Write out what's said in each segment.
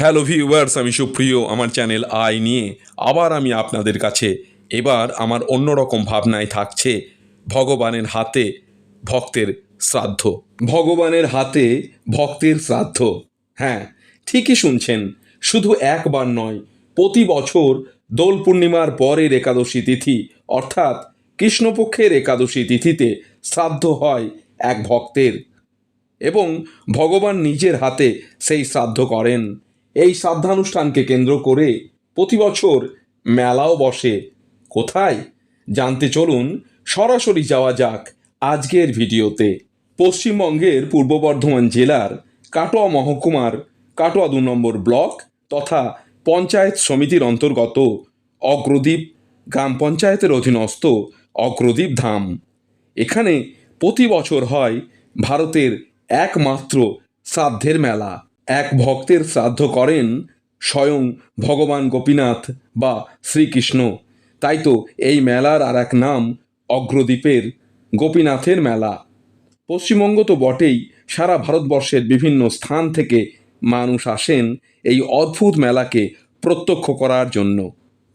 Hello viewers, আমি সুপ্রিয় আমার চ্যানেল আই নিয়ে আবার আমি আপনাদের কাছে এবার আমার অন্যরকম ভাবনায় থাকছে ভগবানের হাতে ভক্তের শ্রাদ্ধ। ভগবানের হাতে ভক্তের শ্রাদ্ধ। হ্যাঁ ঠিকই শুনছেন, শুধু একবার নয়, প্রতি বছর দোল পূর্ণিমার পরের একাদশী তিথি, অর্থাৎ কৃষ্ণপক্ষের একাদশী তিথিতে শ্রাদ্ধ হয় এক ভক্তের এবং ভগবান নিজের হাতে সেই শ্রাদ্ধ করেন। এই শ্রাদ্ধানুষ্ঠানকে কেন্দ্র করে প্রতি বছর মেলাও বসে। কোথায়? জানতে চলুন, সরাসরি যাওয়া যাক আজকের ভিডিওতে। পশ্চিমবঙ্গের পূর্ব বর্ধমান জেলার কাটোয়া মহকুমার কাটোয়া দু নম্বর ব্লক তথা পঞ্চায়েত সমিতির অন্তর্গত অগ্রদ্বীপ গ্রাম পঞ্চায়েতের অধীনস্থ অগ্রদ্বীপ ধাম। এখানে প্রতি বছর হয় ভারতের একমাত্র শ্রাদ্ধের মেলা। এক ভক্তের শ্রাদ্ধ করেন স্বয়ং ভগবান গোপীনাথ বা শ্রীকৃষ্ণ। তাই তো এই মেলার আর এক নাম অগ্রদ্বীপের গোপীনাথের মেলা। পশ্চিমবঙ্গ তো বটেই, সারা ভারতবর্ষের বিভিন্ন স্থান থেকে মানুষ আসেন এই অদ্ভুত মেলাকে প্রত্যক্ষ করার জন্য।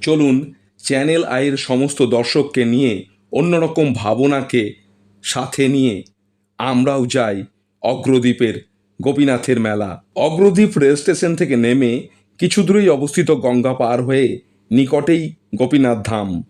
চলুন চ্যানেল আইয়ের সমস্ত দর্শককে নিয়ে অন্যরকম ভাবনাকে সাথে নিয়ে আমরাও যাই অগ্রদ্বীপের গোপীনাথের মেলা। অগ্রদ্বীপ রেল স্টেশন থেকে নেমে কিছু দূরেই অবস্থিত গঙ্গা পার হয়ে নিকটেই গোপীনাথ ধাম।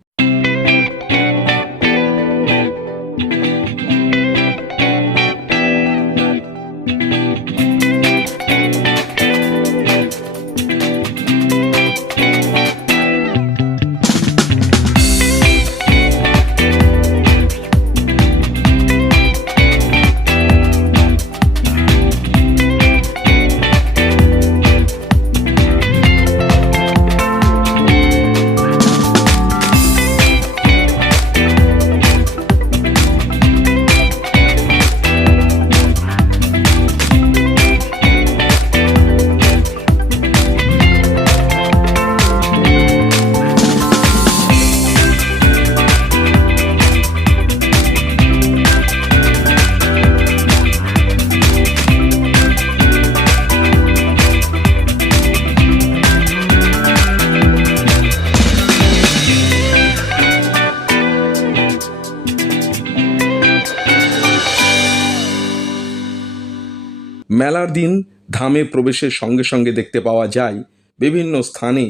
মেলার দিন ধামে প্রবেশের সঙ্গে সঙ্গে দেখতে পাওয়া যায় বিভিন্ন স্থানে,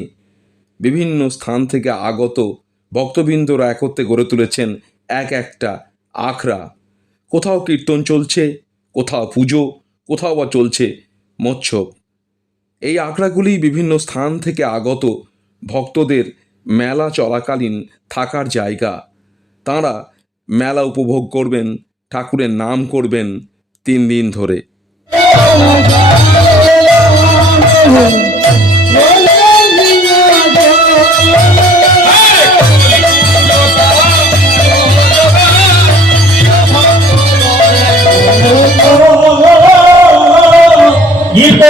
বিভিন্ন স্থান থেকে আগত ভক্তবৃন্দরা একত্রে গড়ে তুলেছেন এক একটা আখড়া। কোথাও কীর্তন চলছে, কোথাও পুজো, কোথাও বা চলছে মৎস্যব এই আখড়াগুলি বিভিন্ন স্থান থেকে আগত ভক্তদের মেলা চলাকালীন থাকার জায়গা। তাঁরা মেলা উপভোগ করবেন, ঠাকুরের নাম করবেন তিন দিন ধরে। இப்போ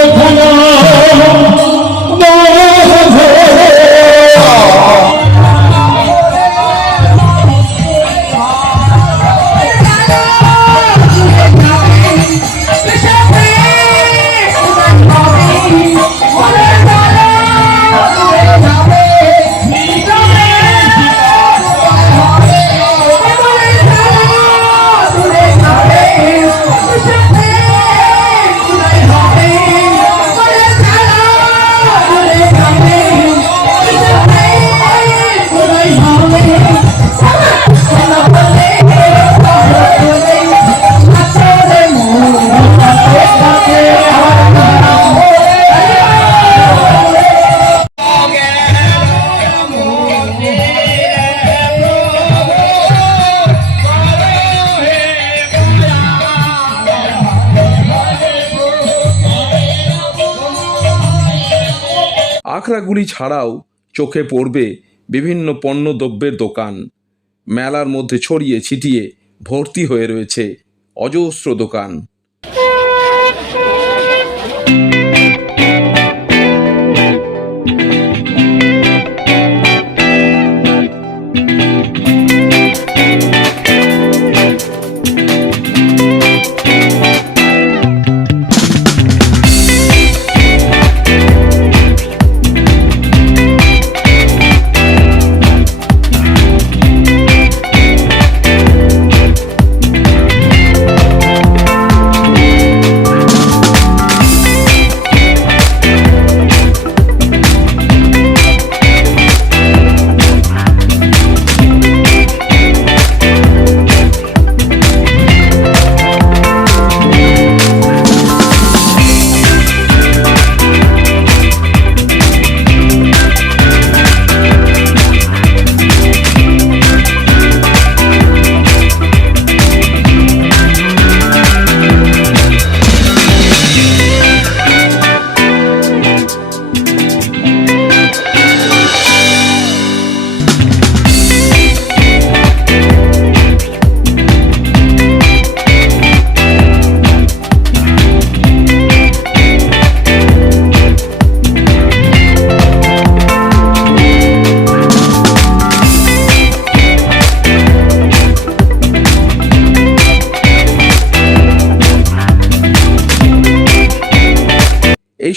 আখড়াগুলি ছাড়াও চোখে পড়বে বিভিন্ন পণ্য দ্রব্যের দোকান। মেলার মধ্যে ছড়িয়ে ছিটিয়ে ভর্তি হয়ে রয়েছে অজস্র দোকান।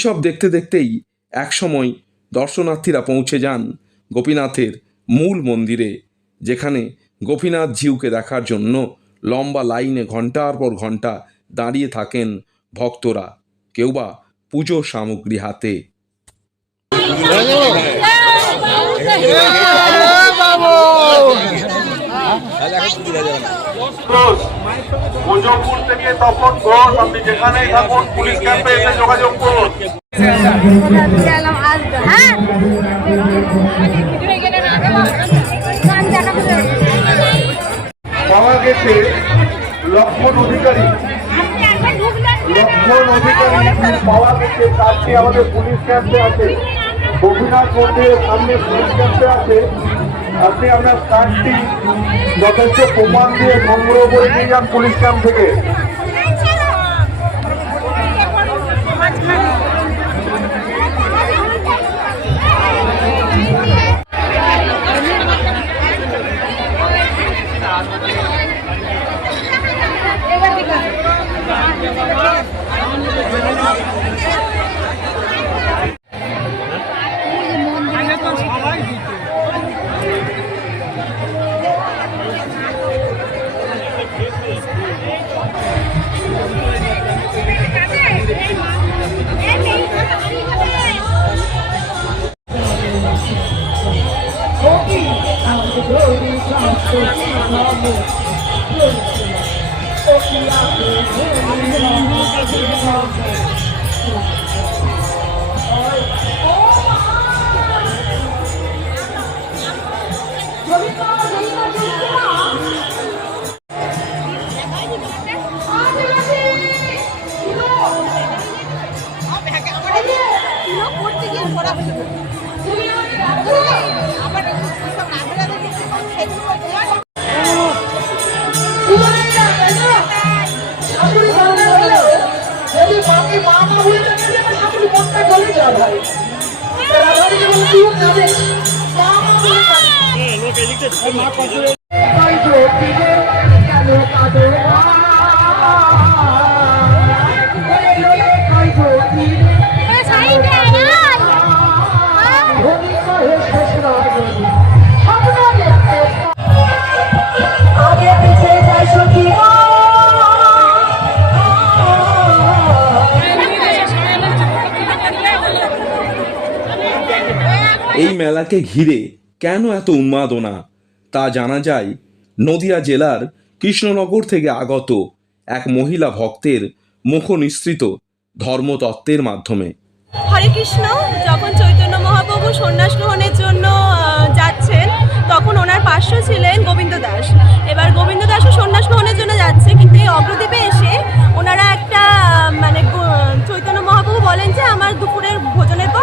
এইসব দেখতে দেখতেই একসময় দর্শনার্থীরা পৌঁছে যান গোপীনাথের মূল মন্দিরে, যেখানে গোপীনাথ জিউকে দেখার জন্য লম্বা লাইনে ঘণ্টার পর ঘণ্টা দাঁড়িয়ে থাকেন ভক্তরা, কেউ বা পুজো সামগ্রী হাতে। মুজফরপুর থেকে তপন ঘোষ, আপনি যেখানেই থাকুন, পুলিশ ক্যাম্পে এসে যোগাযোগ করুন। পাওয়া অধিকারী। লক্ষ্মণ অধিকারী পাওয়া গেছে তারটি আমাদের পুলিশ ক্যাম্পে আছে। গোপীনাথ মন্দিরের সামনে পুলিশ ক্যাম্পে আছে। আপনি আপনার কার্ডটি যথেষ্ট প্রমাণ দিয়ে সংগ্রহ করে নিয়ে যান পুলিশ ক্যাম্প থেকে। মা কচুরে এই মেলাকে ঘিরে কেন এত উন্মাদনা? তা জানা যায় নদিয়া জেলার কৃষ্ণনগর থেকে আগত এক মহিলা ভক্তের মুখ ধর্মতত্ত্বের মাধ্যমে। হরে কৃষ্ণ, যখন চৈতন্য মহাপ্রভু সন্ন্যাস গ্রহণের জন্য যাচ্ছেন, তখন ওনার পার্শ্ব ছিলেন গোবিন্দ দাস। এবার গোবিন্দ দাসও সন্ন্যাস গ্রহণের জন্য যাচ্ছে, কিন্তু এই অগ্রদ্বীপে এসে ওনারা একটা মানে চৈতন্য মহাপ্রভু বলেন যে, আমার দুপুরের ভোজনের পর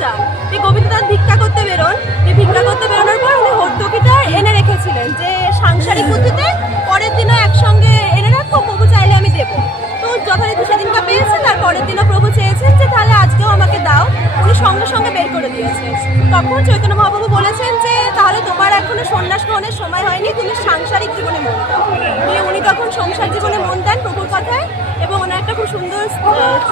চান যে দাস ভিক্ষা করতে বেরোন। এই ভিক্ষা করতে বেরোনোর পর উনি হর্তুকিটা এনে রেখেছিলেন যে সাংসারিক বুদ্ধিতে পরের দিনও একসঙ্গে এনে রাখব প্রভু চাইলে আমি দেবো। তো যথারীতি সেদিনটা পেয়েছে, তার পরের দিনও প্রভু চেয়েছেন যে তাহলে আজকেও আমাকে দাও। উনি সঙ্গে সঙ্গে বের করে দিয়েছেন। তখন চৈতন্য মহাপ্রভু বলেছেন যে, তাহলে তোমার এখনও সন্ন্যাস গ্রহণের সময় হয়নি, তুমি সাংসারিক জীবনে মন দাও। উনি তখন সংসার জীবনে মন দেন প্রভুর কথায় এবং ওনার একটা খুব সুন্দর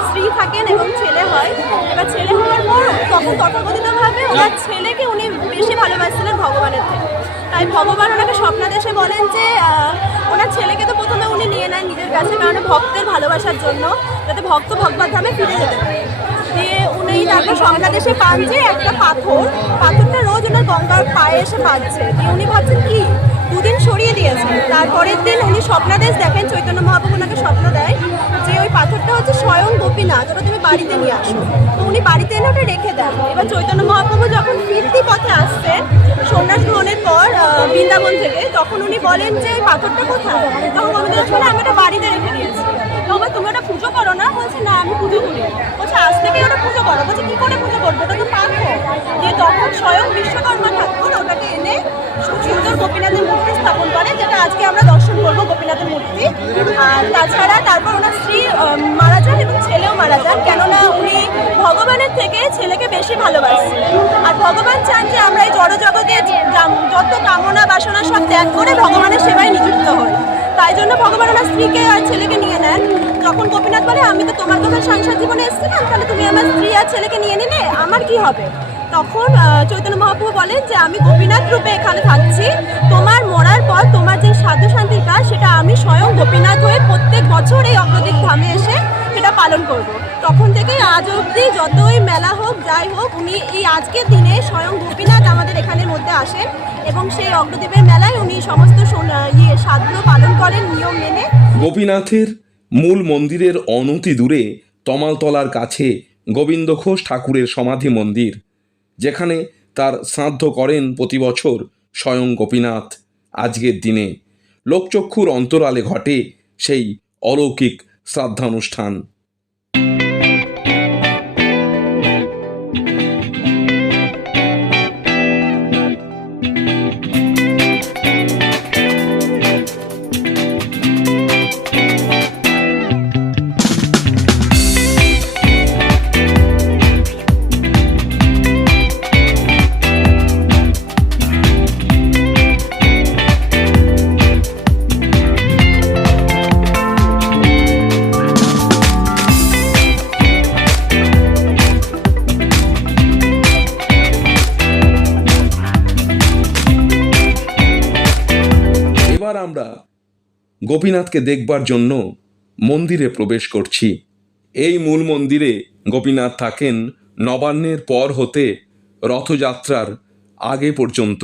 স্ত্রী থাকেন এবং ছেলে হয়। এবার ছেলে হওয়ার পর তখন তথাকথিতভাবে ওনার ছেলেকে উনি বেশি ভালোবাসছিলেন ভগবানের থেকে। তাই ভগবান ওনাকে স্বপ্নাদেশে বলেন যে ওনার ছেলেকে তো প্রথমে উনি নিয়ে নেন নিজের কাছে, কারণ ভক্তের ভালোবাসার জন্য যাতে ভক্ত ভগবত ধামে ফিরে যেতে পারে। দিয়ে উনি তারপর স্বপ্নাদেশে পান যে, একটা পাথর, পাথরটা রোজ ওনার গঙ্গার পায়ে এসে বাজছে দিয়ে উনি ভাবছেন কি, দুদিন সরিয়ে দিয়েছেন তারপরের দিন উনি স্বপ্নাদেশ দেখেন, চৈতন্য মহাপ্রভু ওনাকে স্বপ্ন দেয় যে, ওই পাথরটা হচ্ছে স্বয়ং গোপীনাথ, ওটা তুমি বাড়িতে নিয়ে আসো। উনি বাড়িতে এনে ওটা রেখে দেন। এবার চৈতন্য মহাপ্রভু যখন ফিরতি পথে আসছেন, সন্ন্যাস গ্রহণের পর বৃন্দাবন থেকে, তখন উনি বলেন যে পাথরটা কোথায়? তখন বলে আমি ওটা বাড়িতে রেখে দিয়েছি। তো তুমি ওটা পুজো করো না? বলছে, না, আমি পুজো করি বলছে, আজ থেকে ওটা পুজো করো। বলছে, কি করে পুজো করব? ওটা তো পাথর। দিয়ে তখন স্বয়ং বিশ্বকর্মা ঠাকুর ওটাকে এনে সুন্দর গোপীনাথের মূর্তি স্থাপন করে যেটা আজকে আমরা দর্শন করব, গোপীনাথের মূর্তি। আর তাছাড়া তারপর ওনার স্ত্রী মারা যান এবং ছেলেও মারা যান। কেননা উনি ভালোবাসছিলেন আর ভগবান চান যে আমরা এই জড়জগতে যত কামনা বাসনা সব ত্যাগ করে ভগবানের সেবায় নিযুক্ত হই। তাই জন্য ভগবান আমার স্ত্রীকে আর ছেলেকে নিয়ে নেন। যখন গোপীনাথ বলে, আমি তো তোমার কথা সংসার জীবনে এসেছিলাম, তাহলে তুমি আমার স্ত্রী আর ছেলেকে নিয়ে নিলে, আমার কি হবে? তখন চৈতন্য মহাপ্রভু বলেন যে, আমি গোপীনাথ রূপে এখানে থাকছি। তোমার মরার পর তোমার যে সাধু শান্তির কাজ, সেটা আমি স্বয়ং গোপীনাথ হয়ে প্রত্যেক বছর এই অগ্রদীপ ধামে এসে সেটা পালন করব। তখন থেকেই আজ অবধি যতই মেলা হোক, যাই হোক, উনি এই আজকের দিনে স্বয়ং গোপীনাথ আমাদের এখানের মধ্যে আসেন এবং সেই অগ্রদীপের মেলায় উনি সমস্ত ইয়ে সাধুগুলো পালন করেন, নিয়ম মেনে। গোপীনাথের মূল মন্দিরের অনতি দূরে তমালতলার কাছে গোবিন্দ ঘোষ ঠাকুরের সমাধি মন্দির, যেখানে তার শ্রাদ্ধ করেন প্রতি বছর স্বয়ং গোপীনাথ। আজকের দিনে লোকচক্ষুর অন্তরালে ঘটে সেই অলৌকিক শ্রাদ্ধানুষ্ঠান। আমরা গোপীনাথকে দেখবার জন্য মন্দিরে প্রবেশ করছি। এই মূল মন্দিরে গোপীনাথ থাকেন নবান্নের পর হতে রথযাত্রার আগে পর্যন্ত।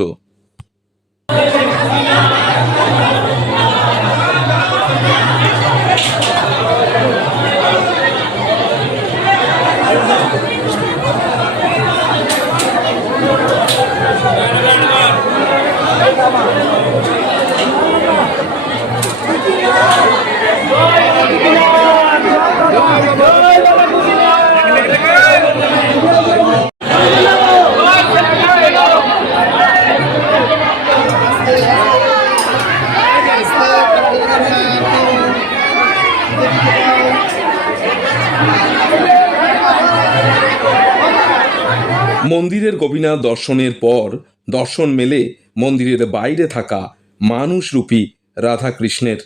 মন্দিরের গোপীনাথ দর্শনের পর দর্শন মেলে মন্দিরের বাইরে থাকা মানুষরূপী রাধাকৃষ্ণের।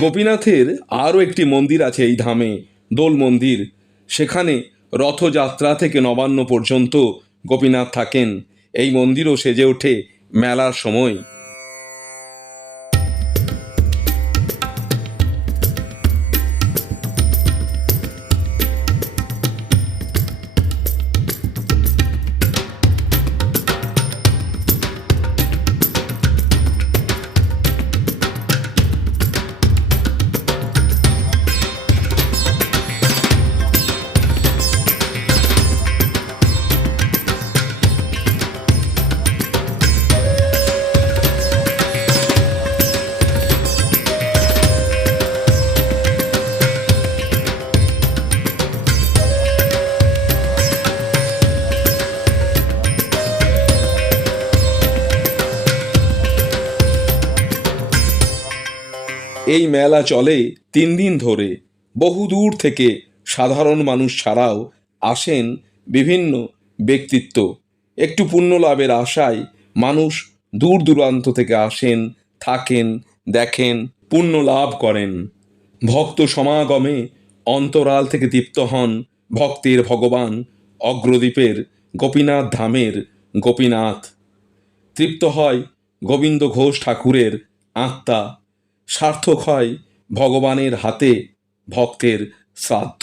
গোপীনাথের আরও একটি মন্দির আছে এই ধামে, দোল মন্দির। সেখানে রথযাত্রা থেকে নবান্ন পর্যন্ত গোপীনাথ থাকেন। এই মন্দিরও সেজে ওঠে মেলার সময়। এই মেলা চলে তিন দিন ধরে। বহু দূর থেকে সাধারণ মানুষ ছাড়াও আসেন বিভিন্ন ব্যক্তিত্ব। একটু পুণ্য লাভের আশায় মানুষ দূর দূরান্ত থেকে আসেন, থাকেন, দেখেন, পুণ্য লাভ করেন। ভক্ত সমাগমে অন্তরাল থেকে দীপ্ত হন ভক্তের ভগবান অগ্রদ্বীপের গোপীনাথ ধামের গোপীনাথ। তৃপ্ত হয় গোবিন্দ ঘোষ ঠাকুরের আত্মা। সার্থক হয় ভগবানের হাতে ভক্তের শ্রাদ্ধ।